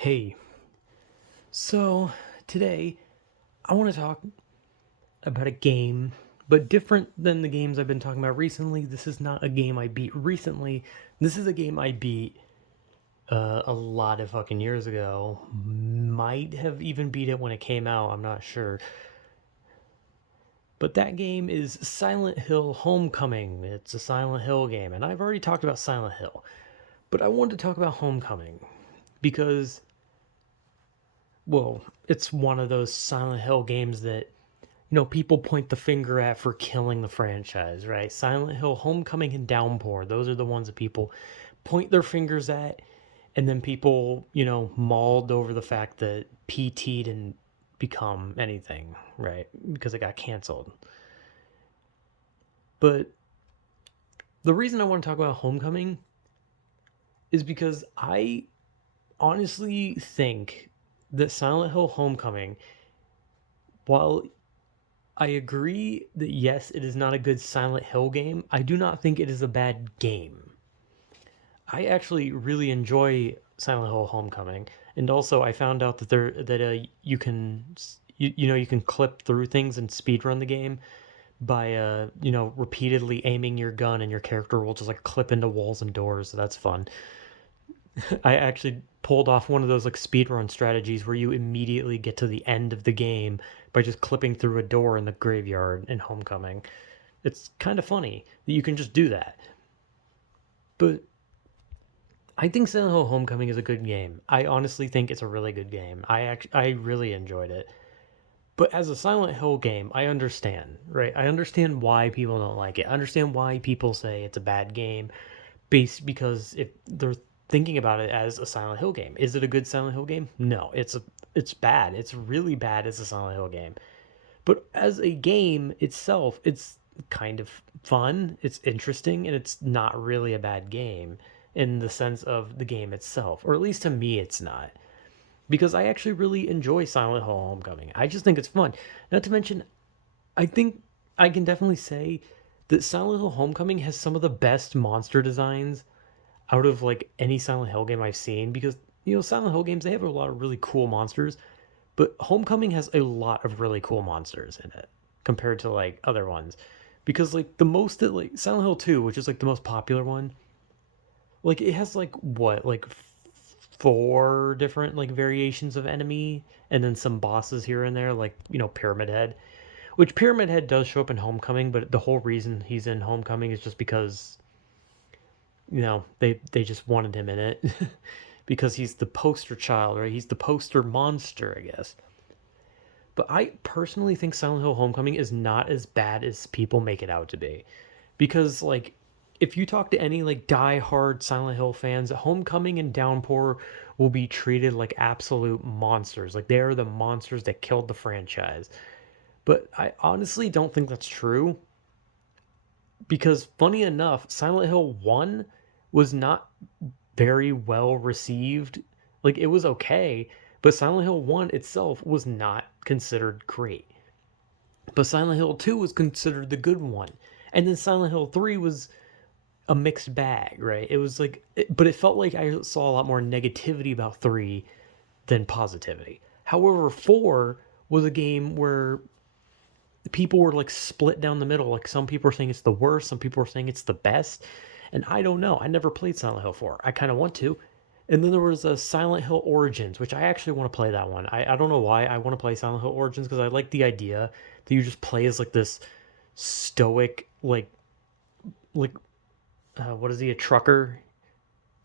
Hey, so today I want to talk about a game, but different than the games I've been talking about recently. This is not a game I beat recently. This is a game I beat a lot of fucking years ago. Might have even beat it when it came out, I'm not sure. But that game is Silent Hill Homecoming. It's a Silent Hill game, and I've already talked about Silent Hill. But I wanted to talk about Homecoming because, well, it's one of those Silent Hill games that people point the finger at for killing the franchise, right? Silent Hill, Homecoming, and Downpour. Those are the ones that people point their fingers at. And then people, mauled over the fact that PT didn't become anything, right? Because it got canceled. But the reason I want to talk about Homecoming is because I honestly think that Silent Hill Homecoming, while I agree that yes, it is not a good Silent Hill game, I do not think it is a bad game. I actually really enjoy Silent Hill Homecoming, and also I found out that you can you can clip through things and speed run the game by repeatedly aiming your gun, and your character will just like clip into walls and doors. So that's fun. I actually pulled off one of those like speedrun strategies where you immediately get to the end of the game by just clipping through a door in the graveyard in Homecoming. It's kind of funny that you can just do that. But I think Silent Hill Homecoming is a good game. I honestly think it's a really good game. I really enjoyed it. But as a Silent Hill game, I understand, right? I understand why people don't like it. I understand why people say it's a bad game based because if they're thinking about it as a Silent Hill game. Is it a good Silent Hill game? No, it's bad. It's really bad as a Silent Hill game. But as a game itself, it's kind of fun, it's interesting, and it's not really a bad game in the sense of the game itself. Or at least to me it's not. Because I actually really enjoy Silent Hill Homecoming. I just think it's fun. Not to mention, I think I can definitely say that Silent Hill Homecoming has some of the best monster designs out of like any Silent Hill game I've seen because Silent Hill games they have a lot of really cool monsters, but Homecoming has a lot of really cool monsters in it compared to like other ones. Because like the most that like Silent Hill 2, which is like the most popular one, like it has like what like four different like variations of enemy and then some bosses here and there like Pyramid Head, which Pyramid Head does show up in Homecoming, but the whole reason he's in Homecoming is just because they just wanted him in it because he's the poster child, right? He's the poster monster, I guess. But I personally think Silent Hill Homecoming is not as bad as people make it out to be. Because like if you talk to any like die-hard Silent Hill fans, Homecoming and Downpour will be treated like absolute monsters. Like they are the monsters that killed the franchise. But I honestly don't think that's true because funny enough, Silent Hill 1 was not very well received. Like it was okay, but Silent Hill 1 itself was not considered great. But Silent Hill 2 was considered the good one. And then Silent Hill 3 was a mixed bag, right? It was like but it felt like I saw a lot more negativity about 3 than positivity. However, 4 was a game where people were like split down the middle. Like some people were saying it's the worst, some people were saying it's the best. And I don't know. I never played Silent Hill 4. I kind of want to. And then there was a Silent Hill Origins, which I actually want to play that one. I don't know why I want to play Silent Hill Origins because I like the idea that you just play as like this stoic, like what is he, a trucker?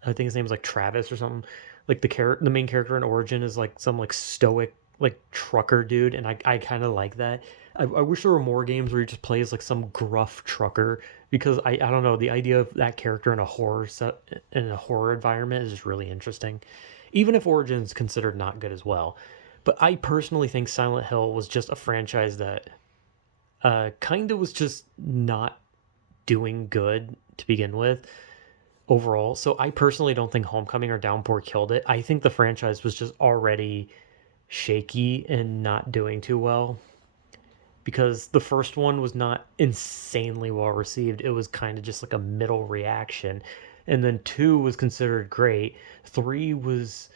I think his name's like Travis or something. Like the main character in Origin is like some like stoic like trucker dude, and I kind of like that. I wish there were more games where you just play as like some gruff trucker because I don't know, the idea of that character in a horror set in a horror environment is just really interesting. Even if Origin's considered not good as well, but I personally think Silent Hill was just a franchise that kind of was just not doing good to begin with overall. So I personally don't think Homecoming or Downpour killed it. I think the franchise was just already shaky and not doing too well because the first one was not insanely well received. It was kind of just like a middle reaction. And then 2 was considered great. 3 was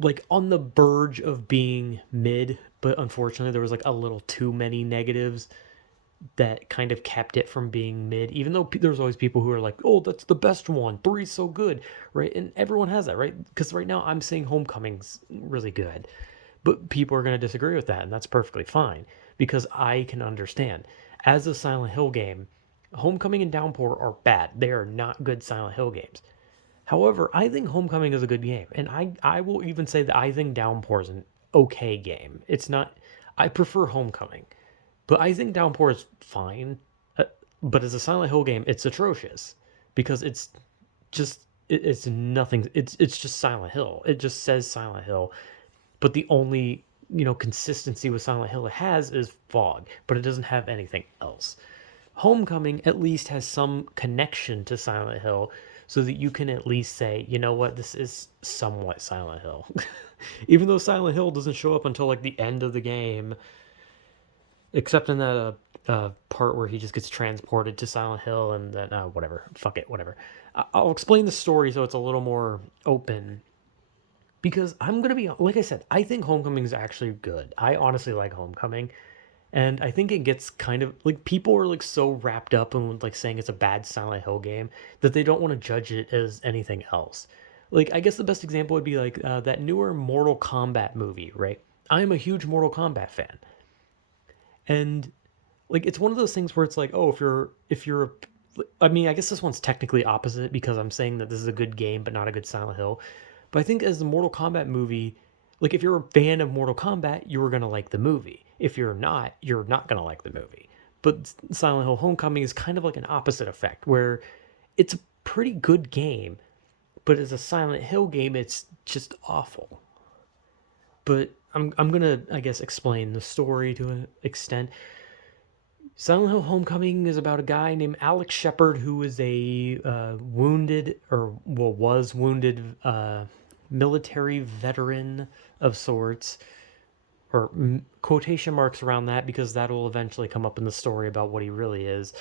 like on the verge of being mid, but unfortunately there was like a little too many negatives that kind of kept it from being mid, even though there's always people who are like, oh, that's the best one, three's so good, right? And everyone has that, right? Because right now I'm saying Homecoming's really good, but people are going to disagree with that, and that's perfectly fine, because I can understand. As a Silent Hill game, Homecoming and Downpour are bad. They are not good Silent Hill games. However, I think Homecoming is a good game, and I will even say that I think Downpour is an okay game. It's not. I prefer Homecoming, but I think Downpour is fine. Uh, but as a Silent Hill game, it's atrocious because it's just it's nothing. It's just Silent Hill. It just says Silent Hill, but the only consistency with Silent Hill it has is fog, but it doesn't have anything else. Homecoming at least has some connection to Silent Hill, so that you can at least say, you know what, this is somewhat Silent Hill. Even though Silent Hill doesn't show up until like the end of the game, except in that part where he just gets transported to Silent Hill, and then whatever, fuck it, whatever. I'll explain the story so it's a little more open. Because I'm gonna be like I said, I think Homecoming is actually good. I honestly like Homecoming. And I think it gets kind of like people are like so wrapped up in like saying it's a bad Silent Hill game that they don't want to judge it as anything else. Like I guess the best example would be like that newer Mortal Kombat movie, right? I am a huge Mortal Kombat fan, and like it's one of those things where it's like, oh, if you're I mean, I guess this one's technically opposite because I'm saying that this is a good game but not a good Silent Hill. But I think as the Mortal Kombat movie, like if you're a fan of Mortal Kombat, you're going to like the movie. If you're not going to like the movie. But Silent Hill Homecoming is kind of like an opposite effect where it's a pretty good game, but as a Silent Hill game, it's just awful. But I'm going to I guess explain the story to an extent. Silent Hill Homecoming is about a guy named Alex Shepard who is a wounded, or well, was wounded military veteran of sorts, or quotation marks around that because that'll eventually come up in the story about what he really is.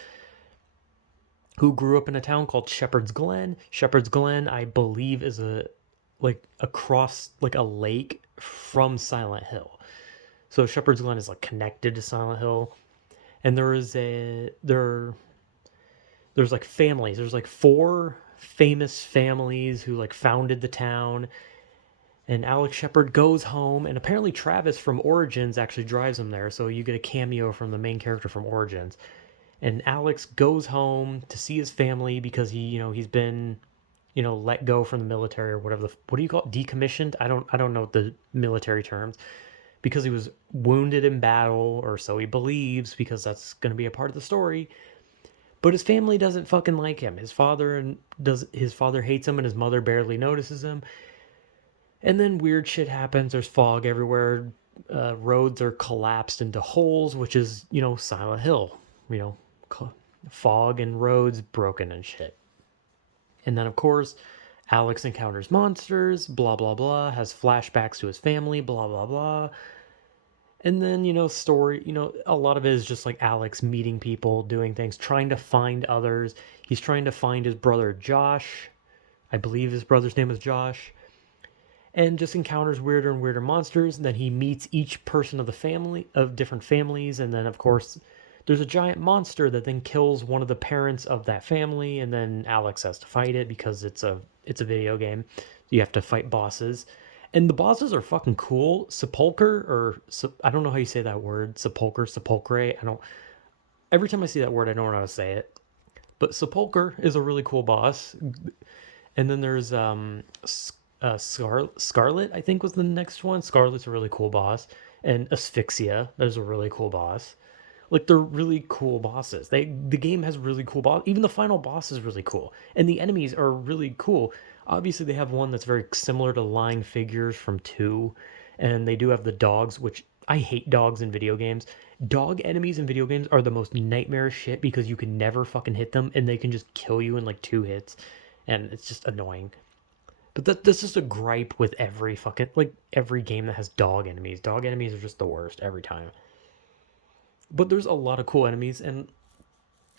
Who grew up in a town called Shepherd's Glen. Shepherd's Glen, I believe, is like across like a lake from Silent Hill. So Shepherd's Glen is like connected to Silent Hill, and there's like families. There's like four famous families who like founded the town. And Alex Shepard goes home, and apparently Travis from Origins actually drives him there. So you get a cameo from the main character from Origins. And Alex goes home to see his family because he's been, let go from the military or whatever. What do you call it? Decommissioned? I don't know the military terms, because he was wounded in battle, or so he believes, because that's going to be a part of the story. But his family doesn't fucking like him. His father hates him, and his mother barely notices him. And then weird shit happens. There's fog everywhere. Roads are collapsed into holes, which is Silent Hill. You know, fog and roads broken and shit. And then of course, Alex encounters monsters. Blah blah blah. Has flashbacks to his family. Blah blah blah. And then, story, a lot of it is just like Alex meeting people, doing things, trying to find others. He's trying to find his brother Josh. I believe his brother's name is Josh. And just encounters weirder and weirder monsters. And then he meets each person of the family, of different families. And then, of course, there's a giant monster that then kills one of the parents of that family. And then Alex has to fight it because it's a video game. You have to fight bosses. And the bosses are fucking cool. Sepulcher, or I don't know how you say that word. Sepulchre. Every time I see that word, I don't know how to say it. But Sepulcher is a really cool boss. And then there's Scarlet, I think, was the next one. Scarlet's a really cool boss. And Asphyxia, that is a really cool boss. Like, they're really cool bosses. The game has really cool boss. Even the final boss is really cool. And the enemies are really cool. Obviously, they have one that's very similar to Lying Figures from 2. And they do have the dogs, which I hate dogs in video games. Dog enemies in video games are the most nightmare shit because you can never fucking hit them and they can just kill you in like 2 hits. And it's just annoying. But that's just a gripe with every game that has dog enemies. Dog enemies are just the worst every time. But there's a lot of cool enemies, and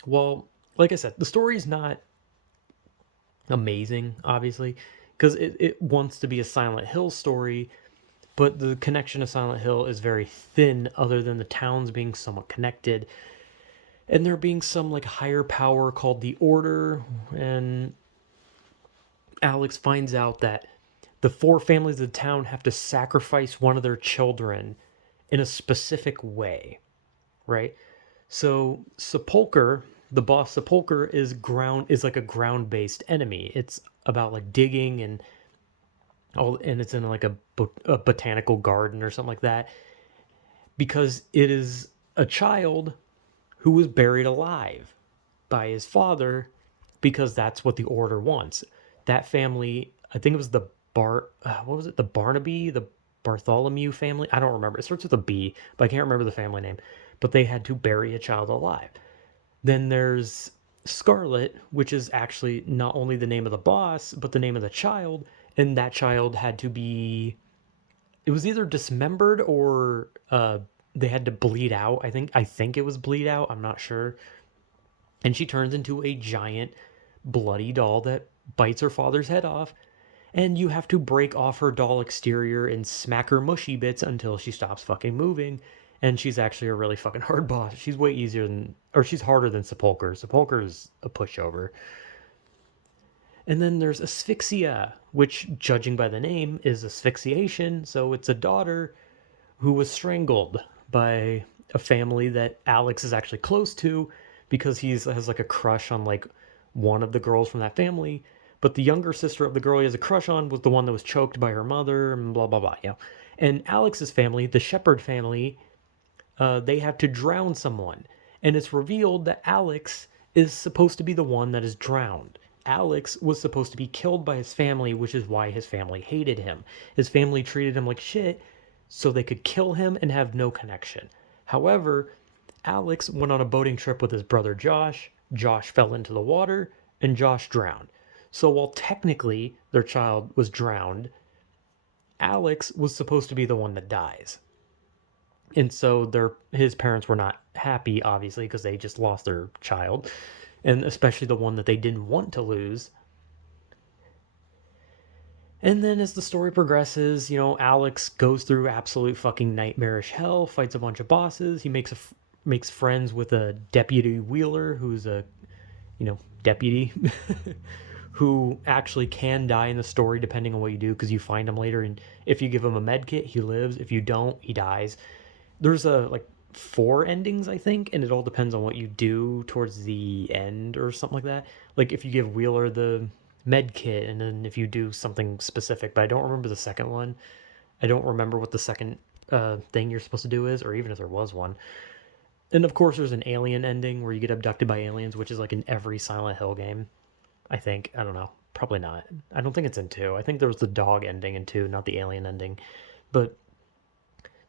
well, like I said, the story's not amazing, obviously, because it wants to be a Silent Hill story, but the connection to Silent Hill is very thin, other than the towns being somewhat connected, and there being some like higher power called the Order, and Alex finds out that the four families of the town have to sacrifice one of their children in a specific way, right? So Sepulcher, the boss Sepulcher, is like a ground based enemy. It's about like digging and all, and it's in like a botanical garden or something like that, because it is a child who was buried alive by his father, because that's what the Order wants. That family, I think it was what was it? The Barnaby, the Bartholomew family. I don't remember. It starts with a B, but I can't remember the family name. But they had to bury a child alive. Then there's Scarlet, which is actually not only the name of the boss, but the name of the child. And that child had to be, it was either dismembered or they had to bleed out. I think it was bleed out. I'm not sure. And she turns into a giant bloody doll that bites her father's head off. And you have to break off her doll exterior and smack her mushy bits until she stops fucking moving. And she's actually a really fucking hard boss. She's way easier than, or she's harder than Sepulcher. Sepulcher is a pushover. And then there's Asphyxia, which, judging by the name, is asphyxiation. So it's a daughter who was strangled by a family that Alex is actually close to, because he has like a crush on like one of the girls from that family. But the younger sister of the girl he has a crush on was the one that was choked by her mother, and blah blah blah. And Alex's family, the Shepherd family, they have to drown someone, and it's revealed that Alex is supposed to be the one that is drowned. Alex was supposed to be killed by his family, which is why his family hated him. His family treated him like shit so they could kill him and have no connection. However, Alex went on a boating trip with his brother Josh. Josh fell into the water, and Josh drowned. So while technically their child was drowned, Alex was supposed to be the one that dies. And so his parents were not happy, obviously, because they just lost their child, and especially the one that they didn't want to lose. And then as the story progresses, Alex goes through absolute fucking nightmarish hell, fights a bunch of bosses. He makes friends with a deputy Wheeler, who's a deputy who actually can die in the story depending on what you do, because you find him later, and if you give him a med kit, he lives. If you don't, he dies. There's like 4 endings, I think, and it all depends on what you do towards the end or something like that. Like if you give Wheeler the med kit, and then if you do something specific, but I don't remember the second one. I don't remember what the second thing you're supposed to do is, or even if there was one. And of course, there's an alien ending where you get abducted by aliens, which is like in every Silent Hill game. I think. I don't know. Probably not. I don't think it's in 2. I think there was the dog ending in 2, not the alien ending. But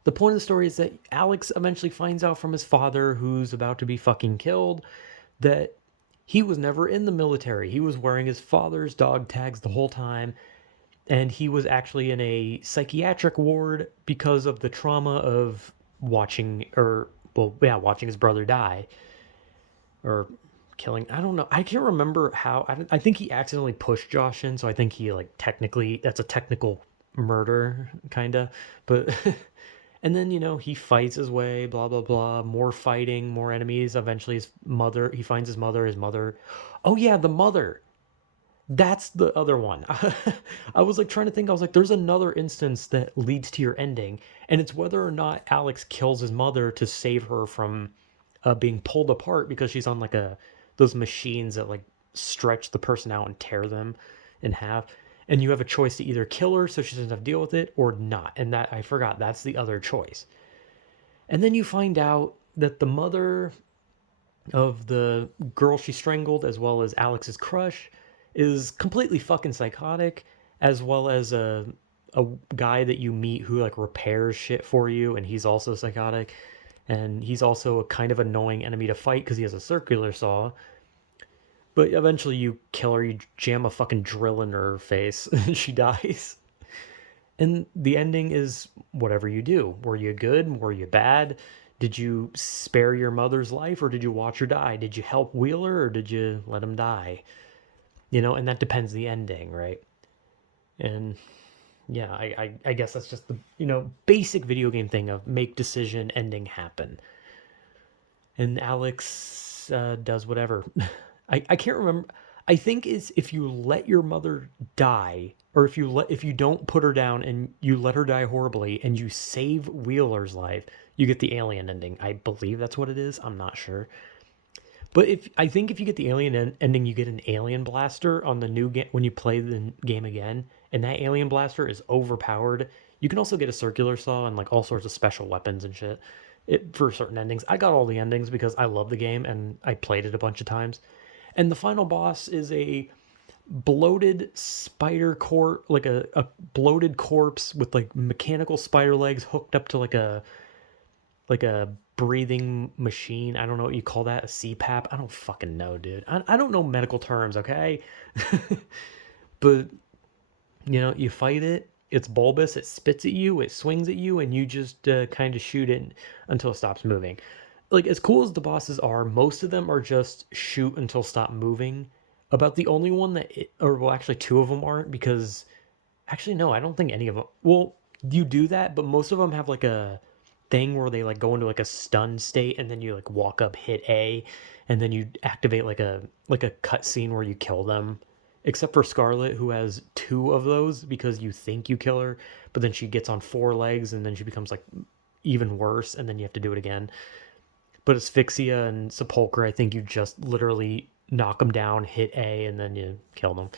the point of the story is that Alex eventually finds out from his father, who's about to be fucking killed, that he was never in the military. He was wearing his father's dog tags the whole time, and he was actually in a psychiatric ward because of the trauma of watching his brother die, or killing. I don't know. I can't remember how. I think he accidentally pushed Josh in, so I think he like technically that's a technical murder, kinda. But and then he fights his way, blah blah blah. More fighting, more enemies. Eventually, he finds his mother. His mother. Oh yeah, the mother. That's the other one. I was like trying to think. I was like, there's another instance that leads to your ending, and it's whether or not Alex kills his mother to save her from being pulled apart, because she's on like those machines that like stretch the person out and tear them in half. And you have a choice to either kill her so she doesn't have to deal with it, or not. And that, I forgot, that's the other choice. And then you find out that the mother of the girl she strangled, as well as Alex's crush, is completely fucking psychotic, as well as a guy that you meet who like repairs shit for you, and he's also psychotic. And he's also a kind of annoying enemy to fight because he has a circular saw. But eventually you kill her, you jam a fucking drill in her face, and she dies. And the ending is whatever you do. Were you good? Were you bad? Did you spare your mother's life, or did you watch her die? Did you help Wheeler, or did you let him die? And that depends the ending, right? And yeah, I guess that's just the, basic video game thing of make decision, ending happen. And Alex does whatever. I can't remember. I think it's if you let your mother die, or if you don't put her down and you let her die horribly, and you save Wheeler's life, you get the alien ending. I believe that's what it is. I'm not sure. But if you get the alien ending, you get an alien blaster on the new game when you play the game again, and that alien blaster is overpowered. You can also get a circular saw and like all sorts of special weapons and shit. For certain endings, I got all the endings because I love the game and I played it a bunch of times. And the final boss is a bloated spider corpse, like a bloated corpse with like mechanical spider legs hooked up to like a breathing machine. I don't know what you call that, a CPAP. I don't fucking know, dude. I don't know medical terms, okay? But you fight it. It's bulbous. It spits at you. It swings at you, and you just kind of shoot it until it stops moving. Like as cool as the bosses are, most of them are just shoot until stop moving. About the only one or well, actually two of them aren't because actually no, I don't think any of them. Well, you do that, but most of them have like a thing where they like go into like a stun state, and then you like walk up, hit A, and then you activate like a cutscene where you kill them. Except for Scarlet, who has two of those because you think you kill her, but then she gets on four legs, and then she becomes like even worse, and then you have to do it again. But Asphyxia and Sepulchre, I think you just literally knock them down, hit A, and then you kill them.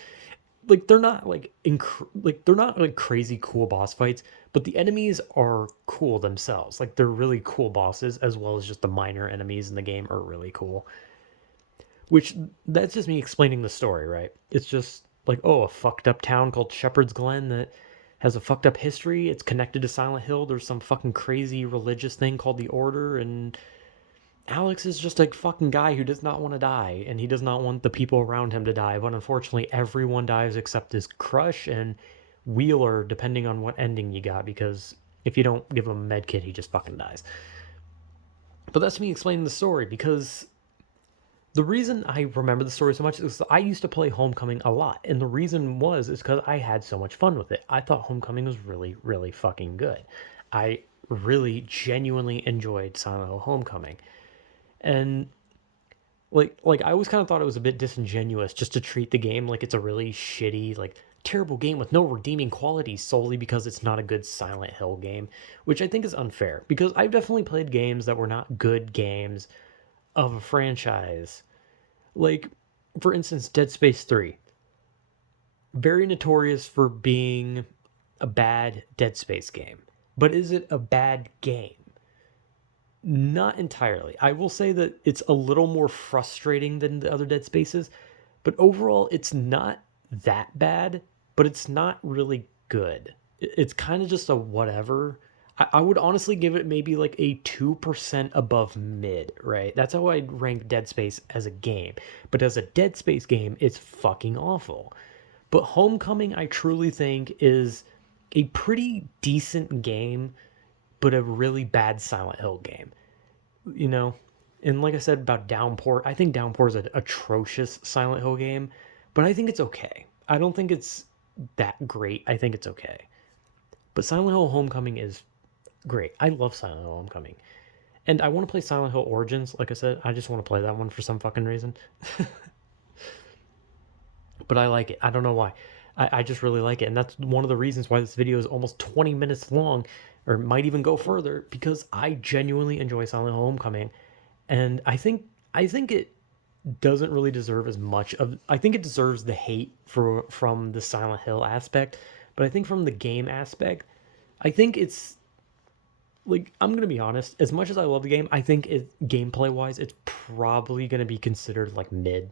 Like they're not they're not like crazy cool boss fights, but the enemies are cool themselves. Like they're really cool bosses, as well as just the minor enemies in the game are really cool. Which that's just me explaining the story, right? It's just like, oh, a fucked up town called Shepherd's Glen that has a fucked up history. It's connected to Silent Hill. There's some fucking crazy religious thing called the Order, and Alex is just a fucking guy who does not want to die, and he does not want the people around him to die. But unfortunately, everyone dies except his crush and Wheeler, depending on what ending you got, because if you don't give him a med kit, he just fucking dies. But that's me explaining the story, because the reason I remember the story so much is I used to play Homecoming a lot, and the reason is because I had so much fun with it. I thought Homecoming was really, really fucking good. I really genuinely enjoyed Silent Hill Homecoming. And like I always kind of thought it was a bit disingenuous just to treat the game like it's a really shitty, like terrible game with no redeeming qualities solely because it's not a good Silent Hill game, which I think is unfair because I've definitely played games that were not good games of a franchise. Like for instance, Dead Space 3. Very notorious for being a bad Dead Space game. But is it a bad game? Not entirely. I will say that it's a little more frustrating than the other Dead Spaces, but overall, it's not that bad, but it's not really good. It's kind of just a whatever. I would honestly give it maybe like a 2% above mid, right? That's how I'd rank Dead Space as a game. But as a Dead Space game, it's fucking awful. But Homecoming, I truly think, is a pretty decent game, but a really bad Silent Hill game. You know, and like I said about Downpour, I think Downpour is an atrocious Silent Hill game, but I think it's okay. I don't think it's that great. I think it's okay. But Silent Hill Homecoming is great. I love Silent Hill Homecoming. And I want to play Silent Hill Origins. Like I said, I just want to play that one for some fucking reason. But I like it. I don't know why. I just really like it. And that's one of the reasons why this video is almost 20 minutes long, or might even go further, because I genuinely enjoy Silent Hill Homecoming. And I think it doesn't really deserve as much of, I think it deserves the hate from the Silent Hill aspect, but I think from the game aspect, I think it's like, I'm gonna be honest, as much as I love the game, I think it gameplay wise it's probably gonna be considered like mid.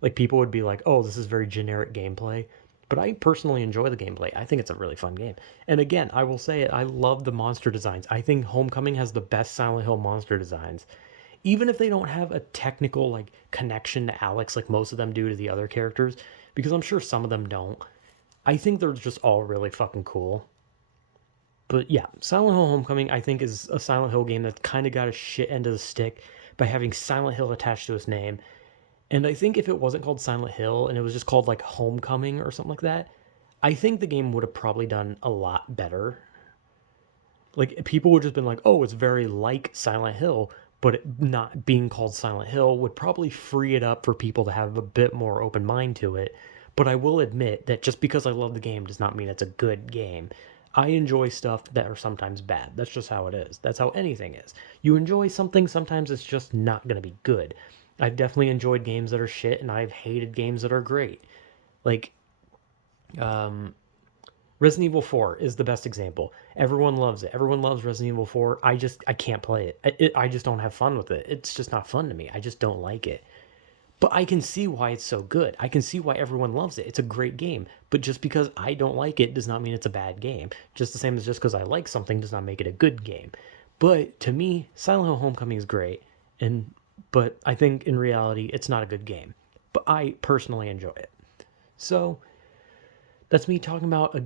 Like people would be like, oh, this is very generic gameplay, but I personally enjoy the gameplay. I think it's a really fun game. And again, I will say it, I love the monster designs. I think Homecoming has the best Silent Hill monster designs, even if they don't have a technical like connection to Alex like most of them do to the other characters, because I'm sure some of them don't. I think they're just all really fucking cool. But yeah, Silent Hill Homecoming, I think, is a Silent Hill game that kind of got a shit end of the stick by having Silent Hill attached to its name. And I think if it wasn't called Silent Hill and it was just called like Homecoming or something like that, I think the game would have probably done a lot better. Like, people would just been like, oh, it's very like Silent Hill, but it not being called Silent Hill would probably free it up for people to have a bit more open mind to it. But I will admit that just because I love the game does not mean it's a good game. I enjoy stuff that are sometimes bad. That's just how it is. That's how anything is. You enjoy something, sometimes it's just not going to be good. I've definitely enjoyed games that are shit, and I've hated games that are great. Like, um, Resident Evil 4 is the best example. Everyone loves it. Everyone loves Resident Evil 4. I can't play it. I just don't have fun with it. It's just not fun to me. I just don't like it. But I can see why it's so good. I can see why everyone loves it. It's a great game. But just because I don't like it does not mean it's a bad game. Just the same as just because I like something does not make it a good game. But to me, Silent Hill Homecoming is great. And but I think in reality it's not a good game. But I personally enjoy it. So that's me talking about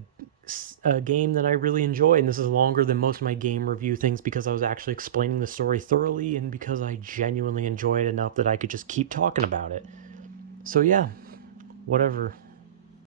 a game that I really enjoy. And this is longer than most of my game review things because I was actually explaining the story thoroughly and because I genuinely enjoy it enough that I could just keep talking about it. So, yeah, whatever.